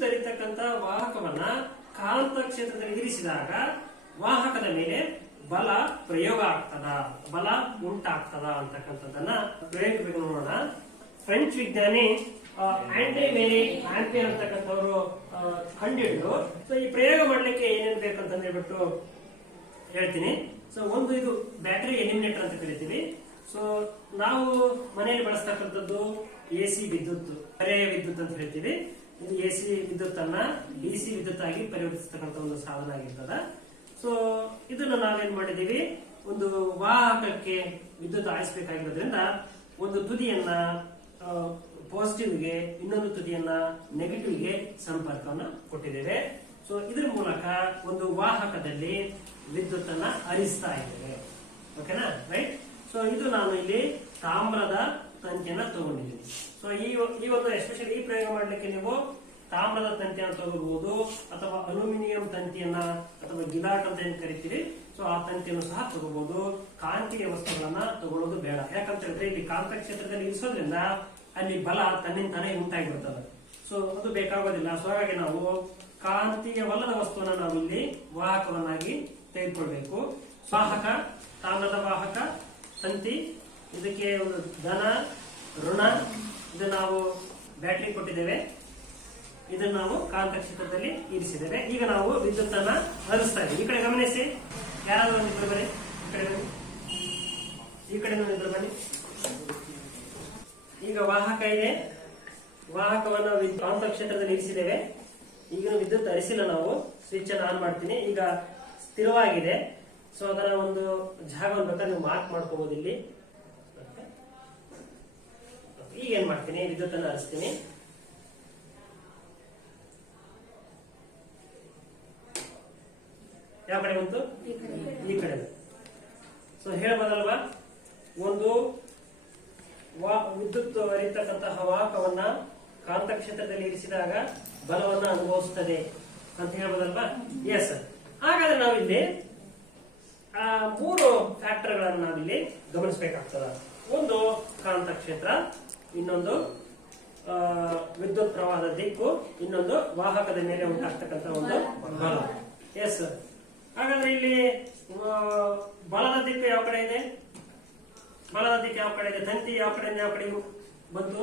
ವಿದ್ಯುತ್ ಹರಿತಕ್ಕಂತ ವಾಹಕವನ್ನ ಕಾಂತ ಕ್ಷೇತ್ರದಲ್ಲಿ ಇರಿಸಿದಾಗ ವಾಹಕದ ಮೇಲೆ ಬಲ ಪ್ರಯೋಗ ಆಗ್ತದ ಬಲ ಉಂಟಾಗ್ತದ ಅಂತಕ್ಕಂಥದ್ದನ್ನ ಪ್ರಯೋಗ ನೋಡೋಣ. ಫ್ರೆಂಚ್ ವಿಜ್ಞಾನಿ ಆಂಟಿ ಮೇಲೆ ಆಂಪಿಯರ್ ಅಂತಕ್ಕಂಥವ್ರು ಆ, ಕಂಡುಹಿಡಿದು ಸೊ ಈ ಪ್ರಯೋಗ ಮಾಡ್ಲಿಕ್ಕೆ ಏನೇನ್ ಬೇಕಂತ ಹೇಳ್ಬಿಟ್ಟು ಹೇಳ್ತೀನಿ. ಸೊ ಒಂದು ಇದು ಬ್ಯಾಟರಿ ಎಲಿಮಿನೇಟರ್ ಅಂತ ಕರಿತೀವಿ. ಸೊ ನಾವು ಮನೆಯಲ್ಲಿ ಬಳಸ್ತಕ್ಕಂಥದ್ದು ಎ ಸಿ ವಿದ್ಯುತ್ ಪರ್ಯಾಯ ವಿದ್ಯುತ್ ಅಂತ ಹೇಳ್ತೀವಿ. ಎ ಸಿ ವಿದ್ಯುತ್ ಅನ್ನ ಡಿ ಸಿ ವಿದ್ಯುತ್ ಆಗಿ ಪರಿವರ್ತಿಸ್ತಕ್ಕಂಥ ಒಂದು ಸಾಧನ ಆಗಿರ್ತದ. ಸೊ ಇದನ್ನ ನಾವೇನ್ ಮಾಡಿದೀವಿ ಒಂದು ವಾಹಕಕ್ಕೆ ವಿದ್ಯುತ್ ಆಯಿಸಬೇಕಾಗಿರೋದ್ರಿಂದ ಒಂದು ತುದಿಯನ್ನ ಪಾಸಿಟಿವ್ಗೆ ಇನ್ನೊಂದು ತುದಿಯನ್ನ ನೆಗೆಟಿವ್ಗೆ ಸಂಪರ್ಕವನ್ನ ಕೊಟ್ಟಿದ್ದೇವೆ. ಸೊ ಇದ್ರ ಮೂಲಕ ಒಂದು ವಾಹಕದಲ್ಲಿ ವಿದ್ಯುತ್ ಅನ್ನ ಹರಿಸ್ತಾ ಇದ್ದೇವೆ. ಓಕೆನಾ ರೈಟ್ ಸೊ ಇದು ನಾನು ಇಲ್ಲಿ ತಾಮ್ರದ ತಂತಿಯನ್ನ ತಗೊಂಡಿದ್ದೀನಿ. ಸೊ ಈ ಎಸ್ಪೆಷಲಿ ಈ ಪ್ರಯೋಗ ಮಾಡಲಿಕ್ಕೆ ನೀವು ತಾಮ್ರದ ತಂತಿಯನ್ನು ತಗೋಬಹುದು ಅಥವಾ ಅಲ್ಯೂಮಿನಿಯಂ ತಂತಿಯನ್ನ ಅಥವಾ ಗಿಲಾಟ್ ಅಂತ ಏನ್ ಕರಿತೀವಿ ಸೊ ಆ ತಂತಿಯನ್ನು ಸಹ ತಗೋಬಹುದು ಕಾಂತೀಯ ವಸ್ತುಗಳನ್ನ ತಗೊಳ್ಳೋದು ಬೇಡ. ಯಾಕಂತ ಹೇಳಿದ್ರೆ ಇಲ್ಲಿ ಕಾಂತ ಕ್ಷೇತ್ರದಲ್ಲಿ ಇರಿಸೋದ್ರಿಂದ ಅಲ್ಲಿ ಬಲ ತನ್ನಿಂತಾನೇ ಉಂಟಾಗಿರ್ತದೆ ಸೊ ಅದು ಬೇಕಾಗೋದಿಲ್ಲ. ಸೊ ಹಾಗಾಗಿ ನಾವು ಕಾಂತೀಯವಲ್ಲದ ವಸ್ತುವನ್ನ ನಾವು ಇಲ್ಲಿ ವಾಹಕವನ್ನಾಗಿ ತೆಗೆದುಕೊಳ್ಬೇಕು. ವಾಹಕ, ತಾಮ್ರದ ವಾಹಕ, ತಂತಿ ಇದಕ್ಕೆ ಒಂದು ಧನ, ಋಣ, ಇದು ನಾವು ಬ್ಯಾಟ್ರಿ ಕೊಟ್ಟಿದ್ದೇವೆ. ಇದನ್ನು ನಾವು ಕಾಂತಕ್ಷೇತ್ರದಲ್ಲಿ ಇರಿಸಿದ್ದೇವೆ. ಈಗ ನಾವು ವಿದ್ಯುತ್ ಅನ್ನ ಹರಿಸ್ತಾ ಇದ್ದೀವಿ. ಈ ಕಡೆ ಗಮನಿಸಿ. ಯಾರಾದ್ರೂ ಒಂದಿಬ್ರು ಬನ್ನಿ. ಈ ಕಡೆ ಬನ್ನಿ. ಈ ಕಡೆ ಒಂದಿಬ್ರು ಬನ್ನಿ. ಈಗ ವಾಹಕ ಇದೆ. ವಾಹಕವನ್ನು ಕಾಂತ ಕ್ಷೇತ್ರದಲ್ಲಿ ಇರಿಸಿದ್ದೇವೆ. ಈಗ ವಿದ್ಯುತ್ ಹರಿಸಿಲ್ಲ ನಾವು. ಸ್ವಿಚ್ ಅನ್ನು ಆನ್ ಮಾಡ್ತೀನಿ. ಈಗ ಸ್ಥಿರವಾಗಿದೆ. ಸೊ ಅದರ ಒಂದು ಜಾಗವನ್ನು ಬೇಕಾದ್ರೆ ನೀವು ಮಾರ್ಕ್ ಮಾಡ್ಕೋಬಹುದು ಇಲ್ಲಿ. ಈಗ ಏನ್ ಮಾಡ್ತೀನಿ? ವಿದ್ಯುತ್ ಅನ್ನು ಹರಿಸ್ತೀನಿ ಯಾವ ಕಡೆ ಬಂತು ಈ ಕಡೆ. ಸೊ ಹೇಳ್ಬೋದಲ್ವಾ ಒಂದು ವಿದ್ಯುತ್ ಹರಿತಕ್ಕಂತಹ ವಾಹಕವನ್ನ ಕಾಂತ ಕ್ಷೇತ್ರದಲ್ಲಿ ಇರಿಸಿದಾಗ ಬಲವನ್ನ ಅನುಭವಿಸುತ್ತದೆ ಅಂತ ಹೇಳ್ಬೋದಲ್ವಾ ಎಸ್ ಹಾಗಾದ್ರೆ ನಾವಿಲ್ಲಿ ಆ, ಮೂರು ಫ್ಯಾಕ್ಟರ್ಗಳನ್ನು ನಾವಿಲ್ಲಿ ಗಮನಿಸಬೇಕಾಗ್ತದ. ಒಂದು ಕಾಂತ ಕ್ಷೇತ್ರ ಇನ್ನೊಂದು ವಿದ್ಯುತ್ ಪ್ರವಾಹದ ದಿಕ್ಕು, ಇನ್ನೊಂದು ವಾಹಕದ ಮೇಲೆ ಉಂಟಾಗ್ತಕ್ಕಂಥ ಒಂದು ಬಲ ಎಸ್ ಹಾಗಾದ್ರೆ ಇಲ್ಲಿ ಬಲದ ದಿಕ್ಕು ಯಾವ ಕಡೆ ಇದೆ? ಬಲದ ದಿಕ್ಕು ಯಾವ ಕಡೆ ಇದೆ? ತಂತಿ ಯಾವ ಕಡೆ ಯಾವ ಕಡೆ ಬಂತು?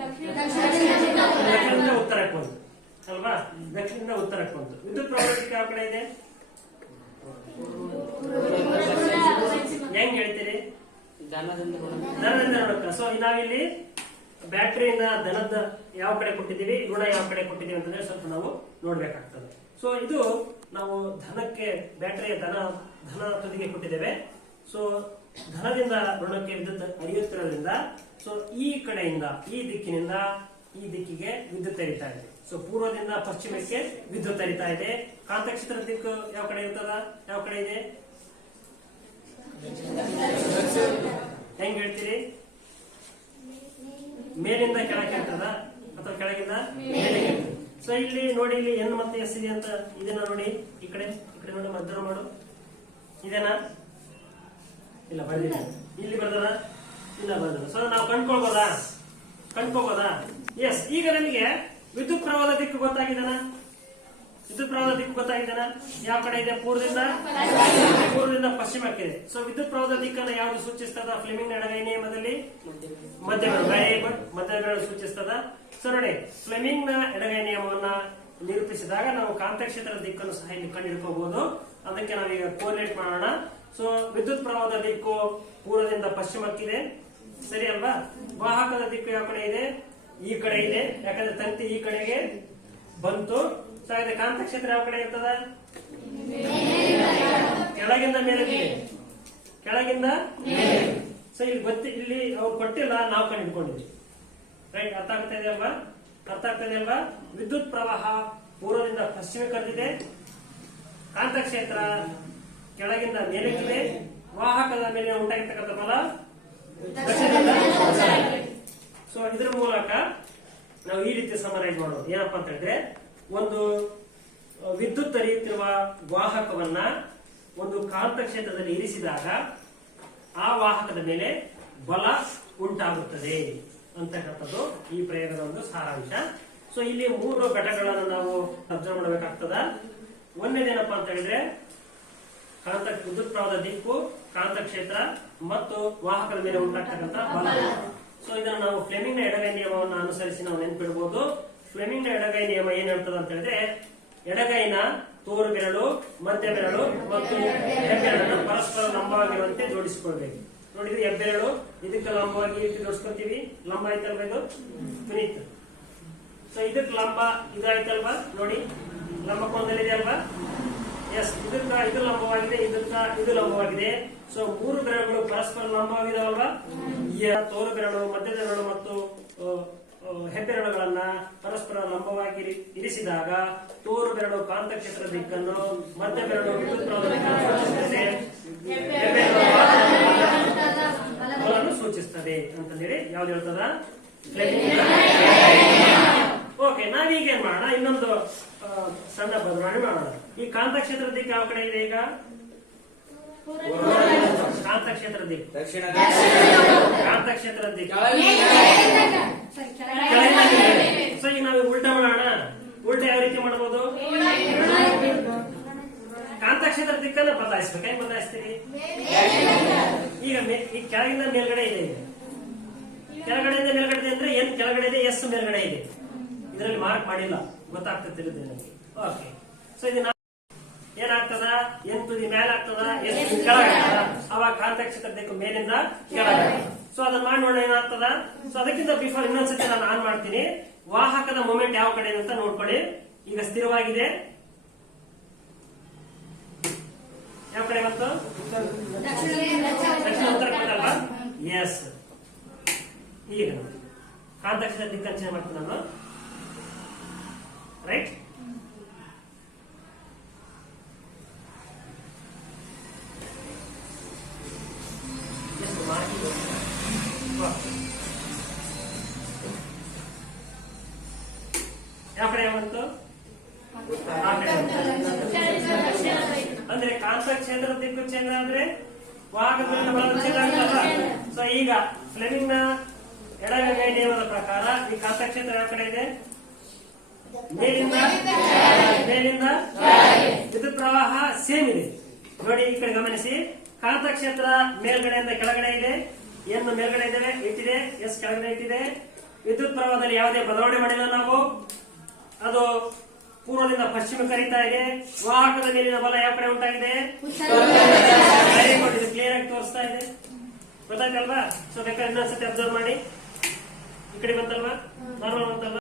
ದಕ್ಷಿಣದಿಂದ ಉತ್ತರಕ್ಕೆ ಬಂತು. ಅಲ್ವಾ? ದಕ್ಷಿಣದಿಂದ ಉತ್ತರಕ್ಕೆ ಬಂತು. ವಿದ್ಯುತ್ ಪ್ರವಾಹದ ದಿಕ್ಕು ಯಾವ ಕಡೆ ಇದೆ? ಹೆಂಗ್ ಹೇಳ್ತೀರಿ? ಧನದಿಂದ ಋಣಕ್ಕ ಸೊ ನಾವಿಲ್ಲಿ ಬ್ಯಾಟ್ರಿಯಿಂದ ಧನದ ಯಾವ ಕಡೆ ಕೊಟ್ಟಿದ್ದೀವಿ? ಋಣ ಯಾವ ಕಡೆ ಕೊಟ್ಟಿದ್ದೀವಿ ಅಂತಂದ್ರೆ ಸ್ವಲ್ಪ ನಾವು ನೋಡ್ಬೇಕಾಗ್ತದೆ. ಸೊ ಇದು ನಾವು ಧನಕ್ಕೆ ಬ್ಯಾಟ್ರಿಯ ಧನ ಧನ ತುದಿಗೆ ಕೊಟ್ಟಿದ್ದೇವೆ. ಸೊ ಧನದಿಂದ ಋಣಕ್ಕೆ ವಿದ್ಯುತ್ ಹರಿಯುತ್ತಿರೋದ್ರಿಂದ ಸೊ ಈ ಕಡೆಯಿಂದ, ಈ ದಿಕ್ಕಿನಿಂದ, ಈ ದಿಕ್ಕಿಗೆ ವಿದ್ಯುತ್ ಹರಿತಾ ಇದೆ. ಸೊ ಪೂರ್ವದಿಂದ ಪಶ್ಚಿಮಕ್ಕೆ ವಿದ್ಯುತ್ ಹರಿತಾ ಇದೆ. ಕಾಂತಕ್ಷೇತ್ರದ ದಿಕ್ಕು ಯಾವ ಕಡೆ ಇರ್ತದ? ಯಾವ ಕಡೆ ಇದೆ? ಹೆಂಗ್ ಹೇಳ್ತೀರಿ? ಮೇಲಿಂದ ಕೆಳಗೆ ಆಗ್ತದ? ಅಥವಾ ಕೆಳಗಿಂದ ಸೊ ಇಲ್ಲಿ ನೋಡಿ, ಇಲ್ಲಿ ಎನ್ ಮತ್ತೆ ಎಸ್ ಇದೆ ಅಂತ ಇದನ್ನ ನೋಡಿ. ಈ ಕಡೆ ಈ ಕಡೆ ನೋಡಿ ಮಧ್ಯ ಮಾಡು. ಇದೇನಾ? ಇಲ್ಲ, ಬರ್ದಿಲ್ಲ. ಇಲ್ಲಿ ಬರ್ದದ? ಇಲ್ಲ, ಬರ್ದದ? ಸೊ ನಾವು ಕಂಡ್ಕೊಳ್ಬೋದಾ? ಕಂಡ್ಕೋಬೋದಾ ಎಸ್ ಈಗ ನಮಗೆ ವಿದ್ಯುತ್ ಪ್ರವಾಹದ ದಿಕ್ಕು ಗೊತ್ತಾಗಿದನ ವಿದ್ಯುತ್ ಪ್ರವಾಹದ ದಿಕ್ಕು ಗೊತ್ತಾಗಿದ್ದಾನ ಯಾವ ಕಡೆ ಇದೆ? ಪೂರ್ವದಿಂದ ಪೂರ್ವದಿಂದ ಪಶ್ಚಿಮಕ್ಕಿದೆ ಸೊ ವಿದ್ಯುತ್ ಪ್ರವಾಹದ ದಿಕ್ಕನ್ನು ಯಾವುದು ಸೂಚಿಸ್ತದ? ಫ್ಲೆಮಿಂಗ್ ಎಡಗೈ ನಿಯಮದಲ್ಲಿ ಮಧ್ಯ ವೆರಿ ಗುಡ್ ಮಧ್ಯ ಸೂಚಿಸ್ತದ. ಸೊ ನೋಡಿ ಫ್ಲೆಮಿಂಗ್ನ ಎಡಗೈ ನಿಯಮವನ್ನ ನಿರೂಪಿಸಿದಾಗ ನಾವು ಕಾಂತಕ್ಷೇತ್ರದ ದಿಕ್ಕನ್ನು ಸಹ ಇಲ್ಲಿ ಕಂಡುಹಿಡ್ಕೋಬಹುದು. ಅದಕ್ಕೆ ನಾವೀಗ ಕೋರಿಲೇಟ್ ಮಾಡೋಣ. ಸೊ ವಿದ್ಯುತ್ ಪ್ರವಾಹದ ದಿಕ್ಕು ಪೂರ್ವದಿಂದ ಪಶ್ಚಿಮಕ್ಕಿದೆ. ಸರಿ ಅಲ್ವಾ? ವಾಹಕದ ದಿಕ್ಕು ಯಾವ ಕಡೆ ಇದೆ? ಈ ಕಡೆ ಇದೆ. ಯಾಕಂದ್ರೆ ತಂತಿ ಈ ಕಡೆಗೆ ಬಂತು. ಸೊ ಹಾಗಾದ್ರೆ ಕಾಂತಕ್ಷೇತ್ರ ಯಾವ ಕಡೆ ಇರ್ತದ? ಕೆಳಗಿಂದ ಮೇಲಕ್ಕೆ ಕೆಳಗಿಂದ ಸೊ ಇಲ್ಲಿ ಗೊತ್ತಿ, ಇಲ್ಲಿ ಅವ್ರು ಕೊಟ್ಟಿಲ್ಲ, ನಾವು ಕಂಡುಹಿಡ್ಕೊಂಡಿದ್ವಿ ರೈಟ್ ಅರ್ಥ ಆಗ್ತಾ ಇದೆ ಅಲ್ವಾ? ಅರ್ಥ ಆಗ್ತಾ ಇದೆ ಅಲ್ವಾ? ವಿದ್ಯುತ್ ಪ್ರವಾಹ ಪೂರ್ವದಿಂದ ಪಶ್ಚಿಮ ಕರೆದಿದೆ. ಕಾಂತಕ್ಷೇತ್ರ ಕೆಳಗಿಂದ ಮೇಲಕ್ಕಿದೆ ವಾಹಕದ ಮೇಲೆ ಉಂಟಾಗಿರ್ತಕ್ಕಂಥ ಬಲ ಸೊ ಇದ್ರ ಮೂಲಕ ನಾವು ಈ ರೀತಿ ಸಮರೈಸ್ ಮಾಡೋದು. ಏನಪ್ಪಾ ಅಂತ ಹೇಳಿದ್ರೆ ಒಂದು ವಿದ್ಯುತ್ ಹರಿಯುತ್ತಿರುವ ವಾಹಕವನ್ನ ಒಂದು ಕಾಂತ ಕ್ಷೇತ್ರದಲ್ಲಿ ಇರಿಸಿದಾಗ ಆ ವಾಹಕದ ಮೇಲೆ ಬಲ ಉಂಟಾಗುತ್ತದೆ ಅಂತಕ್ಕಂಥದ್ದು ಈ ಪ್ರಯೋಗದ ಒಂದು ಸಾರಾಂಶ. ಸೊ ಇಲ್ಲಿ ಮೂರು ಘಟಕಗಳನ್ನು ನಾವು ಅಬ್ಸರ್ವ್ ಮಾಡಬೇಕಾಗ್ತದ. ಒಂದನೇದೇನಪ್ಪ ಅಂತ ಹೇಳಿದ್ರೆ, ಕಾಂತ ವಿದ್ಯುತ್ ಪ್ರವಾದ ದಿಕ್ಕು ಕಾಂತ ಕ್ಷೇತ್ರ ಮತ್ತು ವಾಹಕದ ಮೇಲೆ ಉಂಟಾಗ್ತಕ್ಕಂಥ ಬಲ. ಸೊ ಇದನ್ನು ನಾವು ಫ್ಲೆಮಿಂಗ್ನ ನ ಎಡಗೈ ನಿಯಮವನ್ನು ಅನುಸರಿಸಿ ನಾವು ನೆನ್ಪಿಡ್ಬೋದು. ಫ್ಲೆಮಿಂಗ್ ಎಡಗೈ ನಿಯಮ ಏನ್ ಹೇಳ್ತದೆ ಅಂತ ಹೇಳಿದ್ರೆ, ಎಡಗೈನ ತೋರು ಬೆರಳು ಮಧ್ಯ ಬೆರಳು ಮತ್ತು ಹೆಬ್ಬೆರಳನ್ನು ಪರಸ್ಪರ ಲಂಬವಾಗಿರುವಂತೆ ಜೋಡಿಸಿಕೊಳ್ಬೇಕು. ನೋಡಿದ್ರೆ, ಹೆಬ್ಬೆರಳು, ಇದಕ್ಕೆ ಲಂಬವಾಗಿ ಇದು ಜೋಡಿಸ್ಕೊತೀವಿ ಲಂಬ ಆಯ್ತಲ್ವಾ ಇದು? ಪುನೀತ್ ಸೊ ಇದಕ್ಕೆ ಲಂಬ ಇದಾಯ್ತಲ್ವಾ ನೋಡಿ, ಲಂಬ ಕೋನದಲ್ಲಿದೆ ಅಲ್ವಾ? ಎಸ್ ಇದಕ್ಕ, ಇದು ಲಂಬವಾಗಿದೆ, ಇದಕ್ಕ, ಇದು ಲಂಬವಾಗಿದೆ. ಸೊ ಮೂರು ಬೆರಳುಗಳು ಪರಸ್ಪರ ಲಂಬವಾಗಿದಾವಲ್ವಾ? ತೋರು ಬೆರಳು ಮಧ್ಯ ಬೆರಳು ಮತ್ತು ಹೆಬ್ಬೆರಳುಗಳನ್ನ ಪರಸ್ಪರ ಲಂಬವಾಗಿ ಇರಿಸಿದಾಗ ತೋರು ಬೆರಳು ಕಾಂತಕ್ಷೇತ್ರ ದಿಕ್ಕನ್ನು ಮಧ್ಯ ಬೆರಳು ವಿದ್ಯುತ್ ಸೂಚಿಸ್ತದೆ ಅಂತಂದೇಳಿ ಯಾವ್ದು ಹೇಳ್ತದ? ಓಕೆ ನಾವೀಗ ಏನ್ ಮಾಡೋಣ? ಇನ್ನೊಂದು ಸಣ್ಣ ಬದಲಾವಣೆ ಮಾಡೋಣ. ಈ ಕಾಂತಕ್ಷೇತ್ರ ದಿಕ್ಕ ಯಾವ ಕಡೆ ಇದೆ ಈಗ? ಕಾಂತಕ್ಷೇತ್ರ ದಿಕ್ಕು ದಕ್ಷಿಣ ಕಾಂತಕ್ಷೇತ್ರ ದಿಕ್ಕು ಕೆಳಗೆ ಸೊ ಈಗ ನಾವು ಉಲ್ಟಾ ಮಾಡೋಣ. ಉಲ್ಟಾ ಯಾವ ರೀತಿ ಮಾಡಬಹುದು ಕಾಂತಕ್ಷೇತ್ರ ದಿಕ್ಕನ್ನ ಬದಲಾಯಿಸ್ಬೇಕು. ಹೆಂಗ್ ಬದಲಾಯಿಸ್ತೀವಿ ಈಗ ಈ ಕೆಳಗಿಂದ ಮೇಲ್ಗಡೆ ಇದೆ ಕೆಳಗಡೆಯಿಂದ ಮೇಲ್ಗಡೆ ಇದೆ ಅಂದ್ರೆ ಏನ್ ಕೆಳಗಡೆ ಇದೆ ಎಸ್ ಮೇಲ್ಗಡೆ ಇದೆ. ಇದರಲ್ಲಿ ಮಾರ್ಕ್ ಮಾಡಿಲ್ಲ. ಗೊತ್ತಾಗ್ತದೆ ಓಕೆ ಸೊ ಇದನ್ನ ಏನಾಗ್ತದ? ಎನ್ ತುದಿ ಮೇಲೆ ಆಗ್ತದ ತುದಿ ಕೆಳಗೆ ಅವಾಗ ಕಾಂತಕ್ಷಕ ದಿಕ್ಕು ಮೇಲಿಂದ ಕೆಳಗ. ಸೊ ಅದನ್ನ ಮಾಡಿ ನೋಡೋಣ ಏನಾಗ್ತದ? ಸೊ ಅದಕ್ಕಿಂತ ಬಿಫೋರ್ ಇನ್ನೊಂದ್ಸತಿ ನಾನು ಆನ್ ಮಾಡ್ತೀನಿ. ವಾಹಕದ ಮೂಮೆಂಟ್ ಯಾವ ಕಡೆ ಅಂತ ನೋಡ್ಕೊಳ್ಳಿ. ಈಗ ಸ್ಥಿರವಾಗಿದೆ. ಯಾವ ಕಡೆ ಬಂತು ದಕ್ಷಿಣ ಉತ್ತರ ಕೊಟ್ಟಲ್ವಾ ಎಸ್ ಈಗ ನೋಡಿ ದಿಕ್ಕಂಚನೆ ಮಾಡ್ತೀನಿ ನಾನು. ರೈಟ್ ಯಾವ ಕಡೆ ಬಂತು. ಅಂದ್ರೆ ಕಾಂತ ಕ್ಷೇತ್ರ ದಿಕ್ಕು ಚೇಂದ್ರ ಅಂದ್ರೆ ಚೇಂದ್ರ ಆಗ್ತದಲ್ಲ ಸೊ ಈಗ ಫ್ಲೆಮಿಂಗ್ನ ಎಡಗೈ ನಿಯಮದ ಪ್ರಕಾರ ಈ ಕಾಂತ ಕ್ಷೇತ್ರ ಯಾವ ಕಡೆ ಇದೆ? ಮೇಲಿಂದ? ಮೇಲಿಂದ? ವಿದ್ಯುತ್ ಪ್ರವಾಹ ಸೇಮ್ ಇದೆ. ನೋಡಿ ಈ ಕಡೆ ಗಮನಿಸಿ. ಕಾಂತ ಕ್ಷೇತ್ರ ಮೇಲ್ಗಡೆಯಿಂದ ಕೆಳಗಡೆ ಇದೆ. ಎನ್ ಮೇಲ್ಗಡೆ ಇದ್ದೇವೆ ಇಟ್ಟಿದೆ. ಎಸ್ ಕೆಳಗಡೆ ಇಟ್ಟಿದೆ. ವಿದ್ಯುತ್ ಪ್ರವಾಹದಲ್ಲಿ ಯಾವುದೇ ಬದಲಾವಣೆ ಮಾಡಿಲ್ಲ ನಾವು. ಅದು ಪೂರ್ವದಿಂದ ಪಶ್ಚಿಮ ಕರೀತಾ ಇದೆ. ವಾಹಕದ ಮೇಲಿನ ಬಲ ಯಾವ ಕಡೆ ಉಂಟಾಗಿದೆ? ಕ್ಲಿಯರ್ ಆಗಿ ತೋರಿಸ್ತಾ ಇದೆ. ಗೊತ್ತಾಯ್ತಲ್ವಾ? ಸೊ ಬೇಕಾದ್ರೆ ಇನ್ನೊಂದ್ಸತಿ ಅಬ್ಸರ್ವ್ ಮಾಡಿ. ಈ ಕಡೆ ಬಂತಲ್ವಾ? ನಾರ್ಮಲ್ ಬಂತಲ್ವಾ?